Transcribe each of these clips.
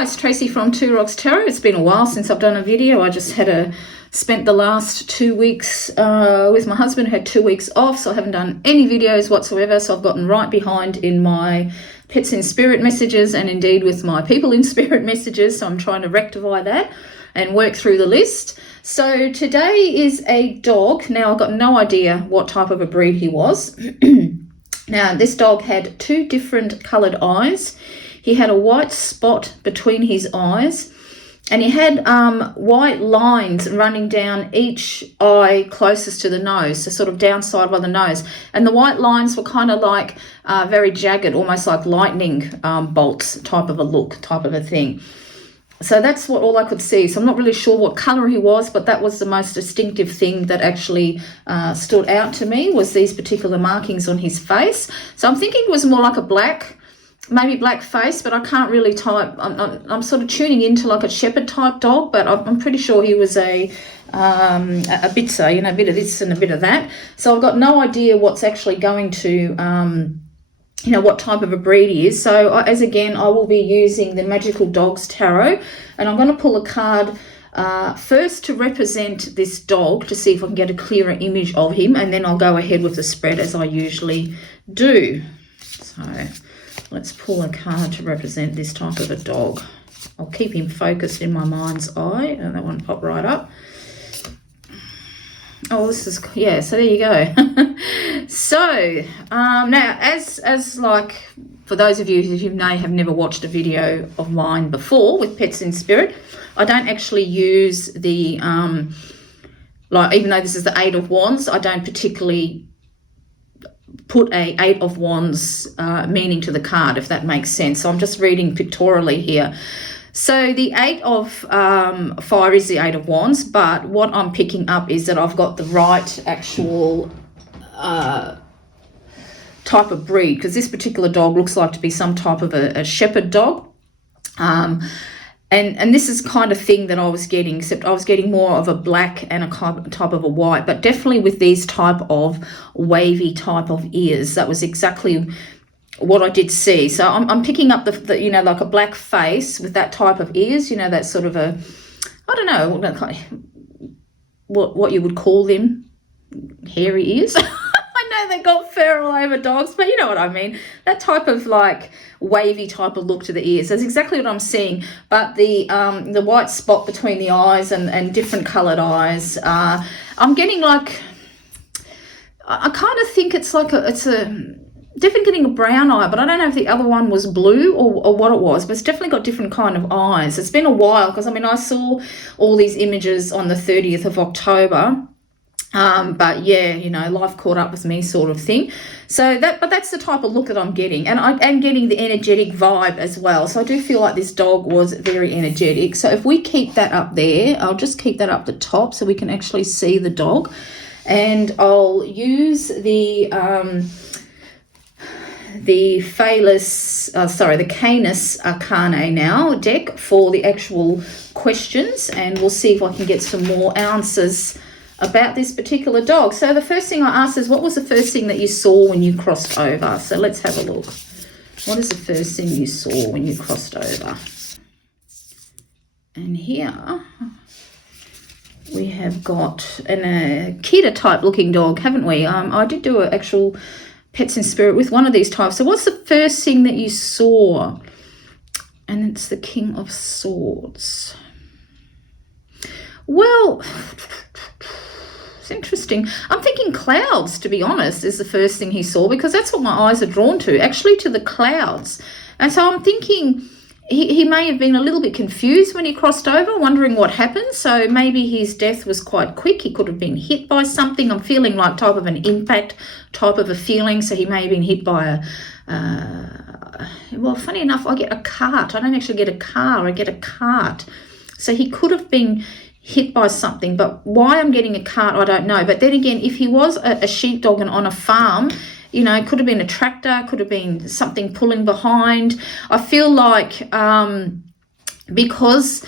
Hi, it's Tracy from Two Rocks Tarot. It's been a while since I've done a video. I just spent the last 2 weeks with my husband, had 2 weeks off, so I haven't done any videos whatsoever. So I've gotten right behind in my Pets in Spirit messages and indeed with my People in Spirit messages. So I'm trying to rectify that and work through the list. So today is a dog. Now I've got no idea what type of a breed he was. Now this dog had two different coloured eyes. He had a white spot between his eyes and he had white lines running down each eye closest to the nose, so sort of downside by the nose. And the white lines were kind of like very jagged, almost like lightning bolts type of a look, type of a thing. So that's all I could see. So I'm not really sure what colour he was, but that was the most distinctive thing that actually stood out to me, was these particular markings on his face. So I'm thinking it was more like a black, maybe black face, but I can't really type. I'm sort of tuning into like a shepherd type dog, but I'm pretty sure he was a bitzer, you know, a bit of this and a bit of that. So I've got no idea what's actually going to, you know, what type of a breed he is. So as again, I will be using the Magical Dogs Tarot, and I'm going to pull a card first to represent this dog to see if I can get a clearer image of him, and then I'll go ahead with the spread as I usually do. So let's pull a card to represent this type of a dog. I'll keep him focused in my mind's eye, and that one pop right up. Oh, this is, yeah, so there you go. So now as like, for those of you who may have never watched a video of mine before with Pets in Spirit, I don't actually use the like, even though this is the Eight of Wands, I don't particularly put a Eight of Wands meaning to the card, if that makes sense. So I'm just reading pictorially here. So the Eight of Fire is the Eight of Wands, but what I'm picking up is that I've got the right actual type of breed, because this particular dog looks like to be some type of a shepherd dog. And this is kind of thing that I was getting, except I was getting more of a black and a type of a white, but definitely with these type of wavy type of ears. That was exactly what I did see. So I'm picking up the you know, like a black face with that type of ears, you know, that sort of a, I don't know what you would call them, hairy ears. I know they got fur all over dogs, but you know what I mean. That type of like wavy type of look to the ears. That's exactly what I'm seeing. But the white spot between the eyes and different coloured eyes, I'm getting like, I kind of think it's like it's definitely getting a brown eye, but I don't know if the other one was blue or what it was, but it's definitely got different kind of eyes. It's been a while, because I mean, I saw all these images on the 30th of October. But yeah, you know, life caught up with me sort of thing. So that's the type of look that I'm getting, and I am getting the energetic vibe as well. So I do feel like this dog was very energetic. So if we keep that up there, I'll just keep that up the top so we can actually see the dog, and I'll use the Canis Arcana now deck for the actual questions, and we'll see if I can get some more answers about this particular dog. So the first thing I asked is, what was the first thing that you saw when you crossed over? So let's have a look. What is the first thing you saw when you crossed over? And here we have got an Akita type looking dog, haven't we? I did do an actual Pets in Spirit with one of these types. So what's the first thing that you saw? And it's the King of Swords. Well, it's interesting. I'm thinking clouds, to be honest, is the first thing he saw, because that's what my eyes are drawn to, actually, to the clouds. And so I'm thinking he may have been a little bit confused when he crossed over, wondering what happened. So maybe his death was quite quick. He could have been hit by something. I'm feeling like type of an impact type of a feeling. So he may have been hit by well, funny enough, I get a cart. I don't actually get a car. I get a cart. So he could have been hit by something, but why I'm getting a cart, I don't know. But then again, if he was a sheepdog and on a farm, you know, it could have been a tractor, could have been something pulling behind. I feel like because,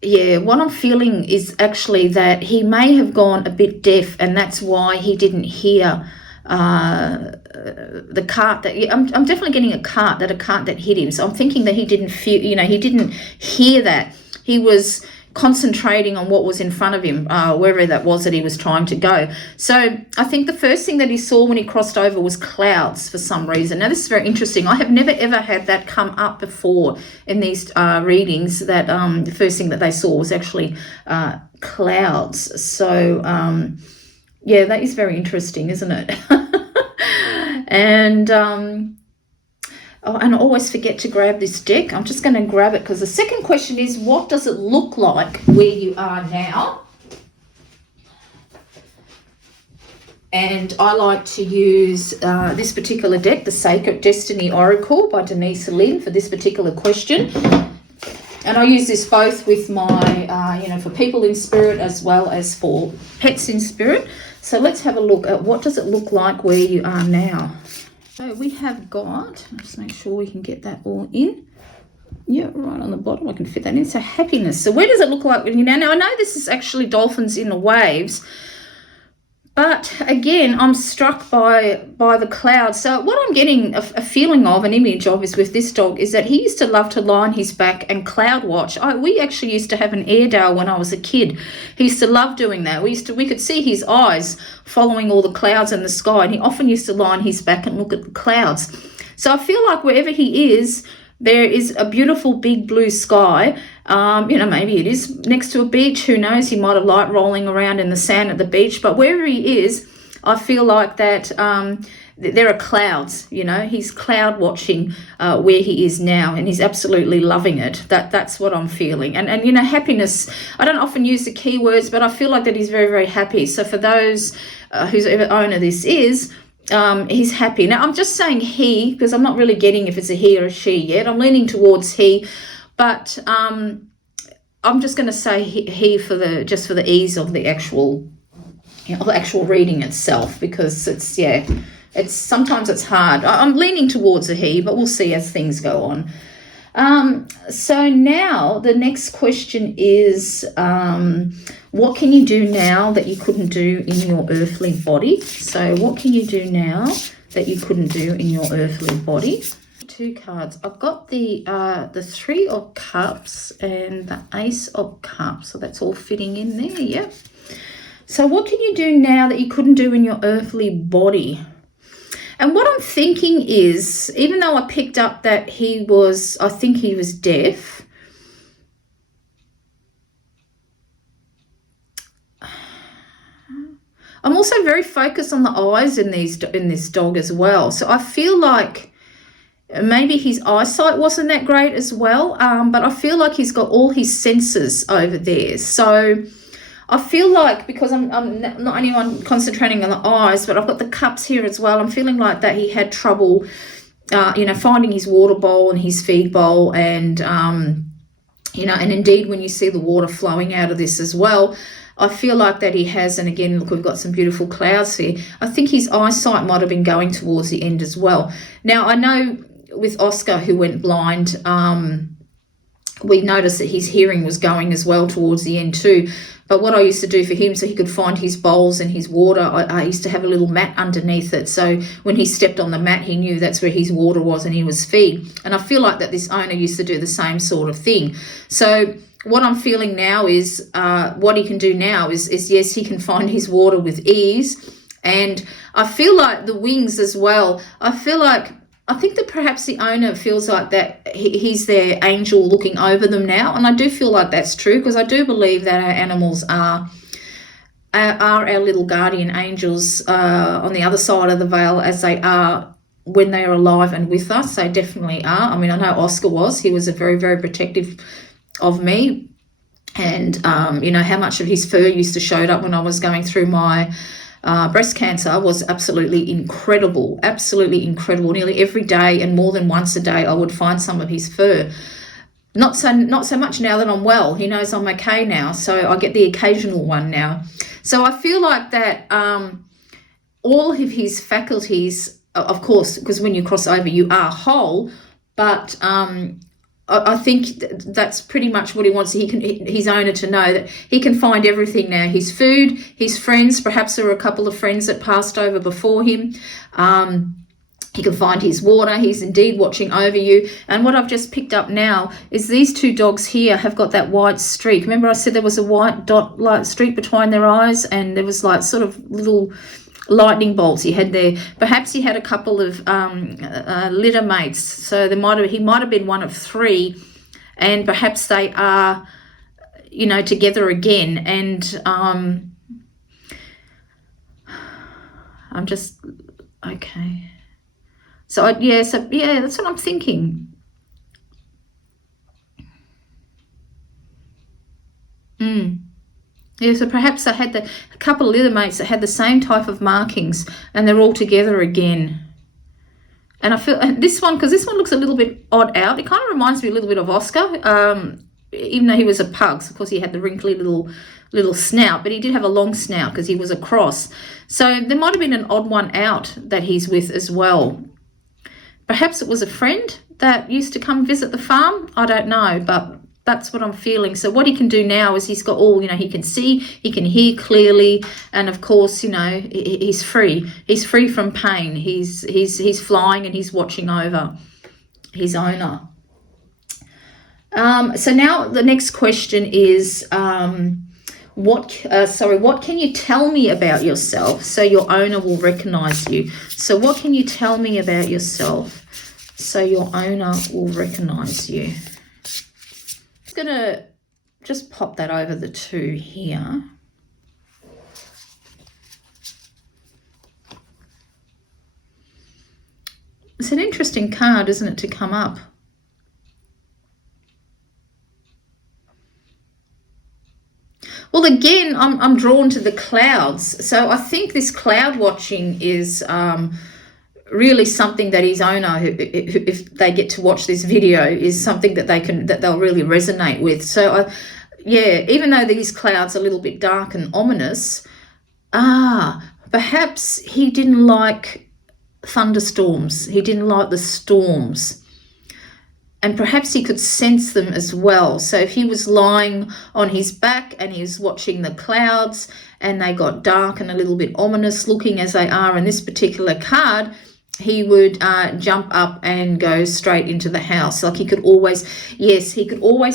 yeah, what I'm feeling is actually that he may have gone a bit deaf, and that's why he didn't hear the cart that, I'm definitely getting a cart that hit him. So I'm thinking that he didn't feel, he didn't hear that. He was concentrating on what was in front of him, wherever that was that he was trying to go. So I think the first thing that he saw when he crossed over was clouds for some reason. Now, this is very interesting. I have never ever had that come up before in these readings, that the first thing that they saw was actually clouds. So yeah, that is very interesting, isn't it? And and I always forget to grab this deck. I'm just going to grab it because the second question is, what does it look like where you are now? And I like to use this particular deck, the Sacred Destiny Oracle by Denise Lynn, for this particular question. And I use this both with my, for people in spirit as well as for pets in spirit. So let's have a look at what does it look like where you are now. So we have got, let's make sure we can get that all in. Yeah, right on the bottom, I can fit that in. So happiness. So where does it look like when you're now? Now, I know this is actually dolphins in the waves, but again, I'm struck by the clouds. So what I'm getting a feeling of, an image of, is with this dog, is that he used to love to lie on his back and cloud watch. We actually used to have an Airedale when I was a kid. He used to love doing that. We could see his eyes following all the clouds in the sky, and he often used to lie on his back and look at the clouds. So I feel like wherever he is, there is a beautiful big blue sky. Maybe it is next to a beach. Who knows? He might have liked rolling around in the sand at the beach. But wherever he is, I feel like that there are clouds. He's cloud watching where he is now, and he's absolutely loving it. That's what I'm feeling. And happiness. I don't often use the keywords, but I feel like that he's very, very happy. So for those whose owner this is, he's happy. Now, I'm just saying he, because I'm not really getting if it's a he or a she yet. I'm leaning towards he, but I'm just going to say he for the ease of the actual reading itself, because it's sometimes it's hard. I'm leaning towards a he, but we'll see as things go on. So now the next question is, what can you do now that you couldn't do in your earthly body? So what can you do now that you couldn't do in your earthly body? Two cards. I've got the Three of Cups and the Ace of Cups. So that's all fitting in there, yeah. So what can you do now that you couldn't do in your earthly body? And what I'm thinking is, even though I picked up that I think he was deaf, I'm also very focused on the eyes in this dog as well. So I feel like maybe his eyesight wasn't that great as well, but I feel like he's got all his senses over there. So I feel like, because I'm not only concentrating on the eyes, but I've got the cups here as well. I'm feeling like that he had trouble, finding his water bowl and his feed bowl, and and indeed when you see the water flowing out of this as well, I feel like that he has. And again, look, we've got some beautiful clouds here. I think his eyesight might have been going towards the end as well. Now, I know with Oscar, who went blind, we noticed that his hearing was going as well towards the end too. But what I used to do for him, so he could find his bowls and his water, I used to have a little mat underneath it. So when he stepped on the mat, he knew that's where his water was and he was feed. And I feel like that this owner used to do the same sort of thing. So what I'm feeling now is, what he can do now is yes, he can find his water with ease. And I feel like the wings as well, I think that perhaps the owner feels like that he's their angel looking over them now. And I do feel like that's true, because I do believe that our animals are our little guardian angels on the other side of the veil, as they are when they are alive and with us. They definitely are. I mean, I know Oscar was. He was a very, very protective of me. And, how much of his fur used to show up when I was going through my breast cancer was absolutely incredible. Nearly every day, and more than once a day, I would find some of his fur. Not so much now that I'm well. He knows I'm okay now, so I get the occasional one now. So I feel like that all of his faculties, of course, because when you cross over, you are whole, but I think that's pretty much what he wants his owner to know, that he can find everything now. His food, his friends, perhaps there were a couple of friends that passed over before him. He can find his water. He's indeed watching over you. And what I've just picked up now is these two dogs here have got that white streak. Remember I said there was a white dot like streak between their eyes, and there was like sort of little lightning bolts he had there. Perhaps he had a couple of litter mates, so he might have been one of three, and perhaps they are, you know, together again. And I'm just okay. So yeah, that's what I'm thinking. Yeah, so perhaps I had a couple of little mates that had the same type of markings, and they're all together again. And I feel this one, because this one looks a little bit odd out. It kind of reminds me a little bit of Oscar, even though he was a pug. So of course, he had the wrinkly little snout, but he did have a long snout because he was a cross. So there might have been an odd one out that he's with as well. Perhaps it was a friend that used to come visit the farm. I don't know, but that's what I'm feeling. So what he can do now is he's got all, you know, he can see, he can hear clearly, and of course, you know, he's free. He's free from pain. He's flying, and he's watching over his owner. So now the next question is, what can you tell me about yourself so your owner will recognize you? So what can you tell me about yourself so your owner will recognize you? I'm going to just pop that over the two here. It's an interesting card, isn't it, to come up? Well, again, I'm drawn to the clouds. So I think this cloud watching is really something that his owner, if they get to watch this video, is something that they'll really resonate with. So yeah, even though these clouds are a little bit dark and ominous, perhaps he didn't like thunderstorms. He didn't like the storms. And perhaps he could sense them as well. So if he was lying on his back and he was watching the clouds and they got dark and a little bit ominous looking as they are in this particular card, he would jump up and go straight into the house. Like he could always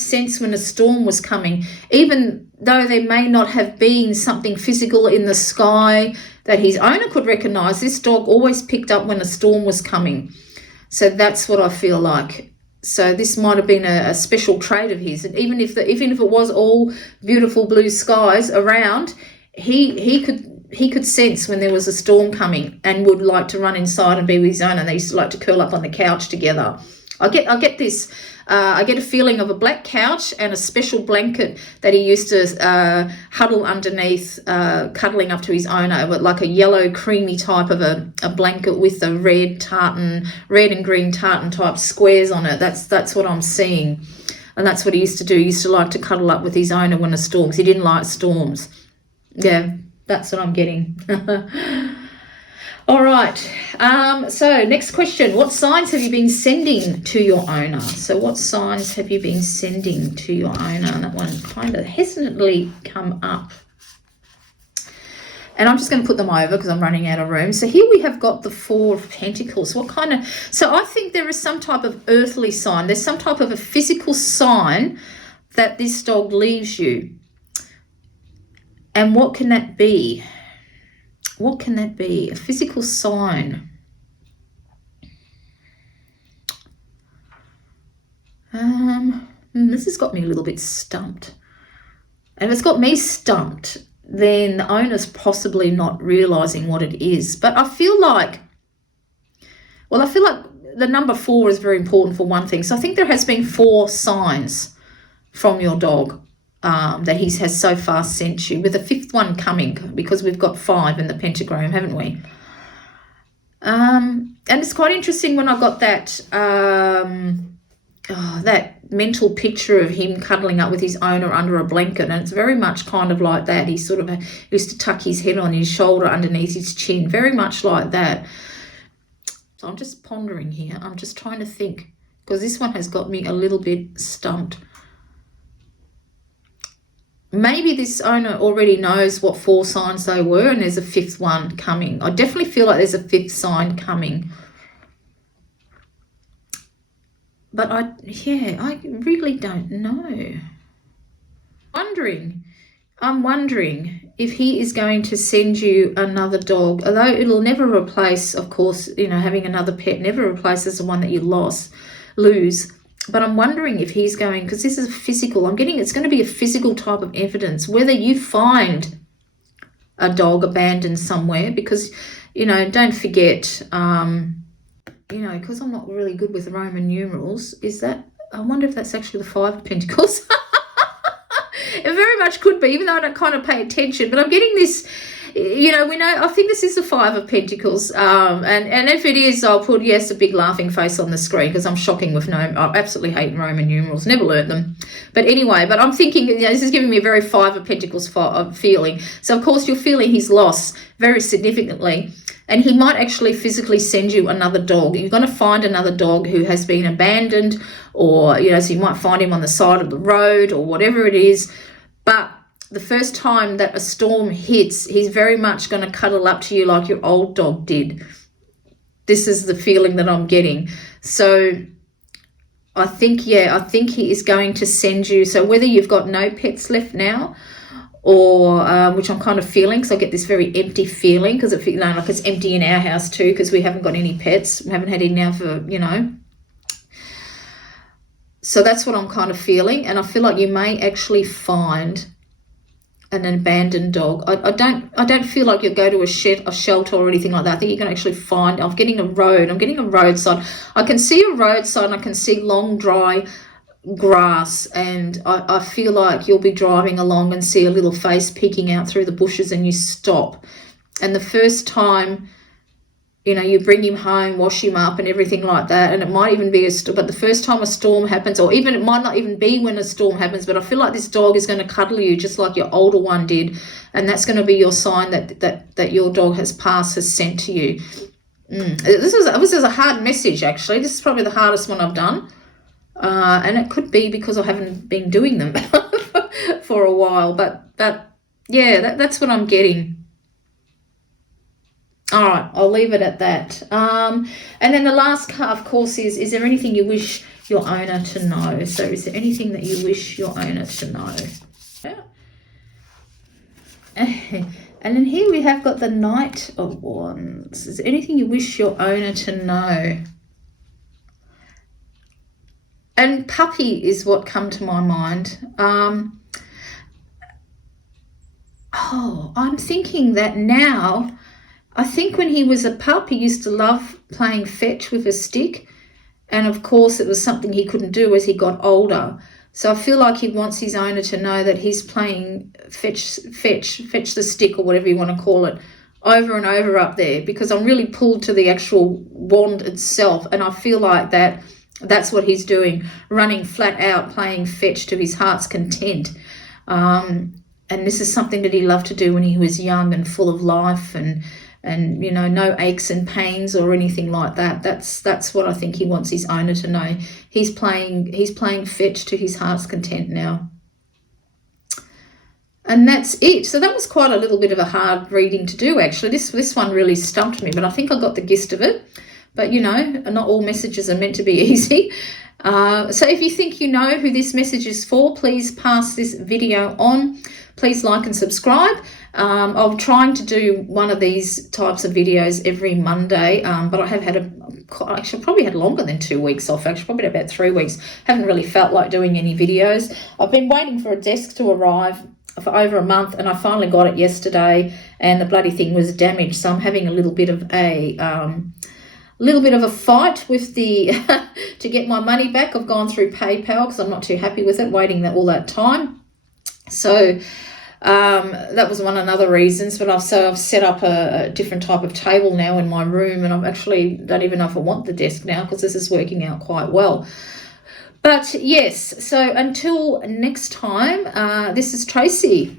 sense when a storm was coming, even though there may not have been something physical in the sky that his owner could recognize. This dog always picked up when a storm was coming. So that's what I feel like. So this might have been a special trait of his. And even if it was all beautiful blue skies around, he could sense when there was a storm coming and would like to run inside and be with his owner. They used to like to curl up on the couch together. I get this. I get a feeling of a black couch and a special blanket that he used to huddle underneath, cuddling up to his owner, but like a yellow creamy type of a blanket with the red and green tartan type squares on it. That's what I'm seeing. And that's what he used to do. He used to like to cuddle up with his owner when a storm, 'cause he didn't like storms. Yeah, that's what I'm getting. All right. So next question. What signs have you been sending to your owner? So what signs have you been sending to your owner? And that one kind of hesitantly come up. And I'm just going to put them over because I'm running out of room. So here we have got the Four of Pentacles. So I think there is some type of earthly sign. There's some type of a physical sign that this dog leaves you. And what can that be? What can that be? A physical sign. This has got me a little bit stumped. And if it's got me stumped, then the owner's possibly not realizing what it is. But I feel like the number 4 is very important for one thing. So I think there has been 4 signs from your dog that he has so far sent you, with the 5th one coming, because we've got 5 in the pentagram, haven't we? And it's quite interesting when I got that that mental picture of him cuddling up with his owner under a blanket, and it's very much kind of like that. He sort of used to tuck his head on his shoulder underneath his chin, very much like that. So I'm just pondering here. I'm just trying to think. because this one has got me a little bit stumped. Maybe this owner already knows what 4 signs they were, and there's a 5th one coming. I definitely feel like there's a 5th sign coming. But I really don't know. I'm wondering if he is going to send you another dog, although it'll never replace, of course, you know, having another pet never replaces the one that you lose. But I'm wondering if he's going, because this is physical, it's going to be a physical type of evidence, whether you find a dog abandoned somewhere, because, you know, don't forget, you know, because I'm not really good with Roman numerals, I wonder if that's actually the 5 of Pentacles. It very much could be, even though I don't kind of pay attention. But I'm getting this, you know, I think this is the 5 of Pentacles. And if it is, I'll put, yes, a big laughing face on the screen, because I'm shocking with I absolutely hate Roman numerals. Never learnt them. But anyway, but I'm thinking, you know, this is giving me a very 5 of Pentacles feeling. So, of course, you're feeling his loss very significantly. And he might actually physically send you another dog. You're going to find another dog who has been abandoned, or, you know, so you might find him on the side of the road or whatever it is. But the first time that a storm hits, he's very much going to cuddle up to you like your old dog did. This is the feeling that I'm getting. So I think he is going to send you. So whether you've got no pets left now, or which I'm kind of feeling, because I get this very empty feeling, because it feels like it's empty in our house too, because we haven't got any pets. We haven't had any now for, you know. So that's what I'm kind of feeling, and I feel like you may actually find an abandoned dog. I don't feel like you'll go to a shelter or anything like that. I think you're going to actually find. I'm getting a roadside. I can see a roadside, and I can see long dry grass, and I feel like you'll be driving along and see a little face peeking out through the bushes, and you stop. And the first time, you know, you bring him home, wash him up and everything like that, and it might even be but the first time a storm happens, or even it might not even be when a storm happens, but I feel like this dog is going to cuddle you just like your older one did, and that's going to be your sign that your dog has sent to you. This was a hard message, actually. This is probably the hardest one I've done. And it could be because I haven't been doing them for a while, but that's what I'm getting. All right, I'll leave it at that. And then the last card, of course, is there anything you wish your owner to know? So is there anything that you wish your owner to know? Yeah. And then here we have got the Knight of Wands. Is there anything you wish your owner to know? And puppy is what come to my mind. I'm thinking that now, I think when he was a pup, he used to love playing fetch with a stick. And of course, it was something he couldn't do as he got older. So I feel like he wants his owner to know that he's playing fetch the stick, or whatever you want to call it, over and over up there, because I'm really pulled to the actual wand itself. And I feel like that's what he's doing, running flat out, playing fetch to his heart's content. And this is something that he loved to do when he was young and full of life, and you know, no aches and pains or anything like that. That's what I think he wants his owner to know. He's playing fetch to his heart's content now. And that's it. So that was quite a little bit of a hard reading to do, actually. This one really stumped me, but I think I got the gist of it. But, you know, not all messages are meant to be easy. So if you think you know who this message is for, please pass this video on. Please like and subscribe. I'm trying to do one of these types of videos every Monday, but I have had actually probably had longer than 2 weeks off, actually probably about 3 weeks. Haven't really felt like doing any videos. I've been waiting for a desk to arrive for over a month, and I finally got it yesterday, and the bloody thing was damaged. So I'm having a little bit of a fight with the to get my money back. I've gone through PayPal because I'm not too happy with it, waiting all that time. So that was another reasons. But I've set up a different type of table now in my room, and I've actually don't even know if I want the desk now, because this is working out quite well. But yes, so until next time, this is Tracy.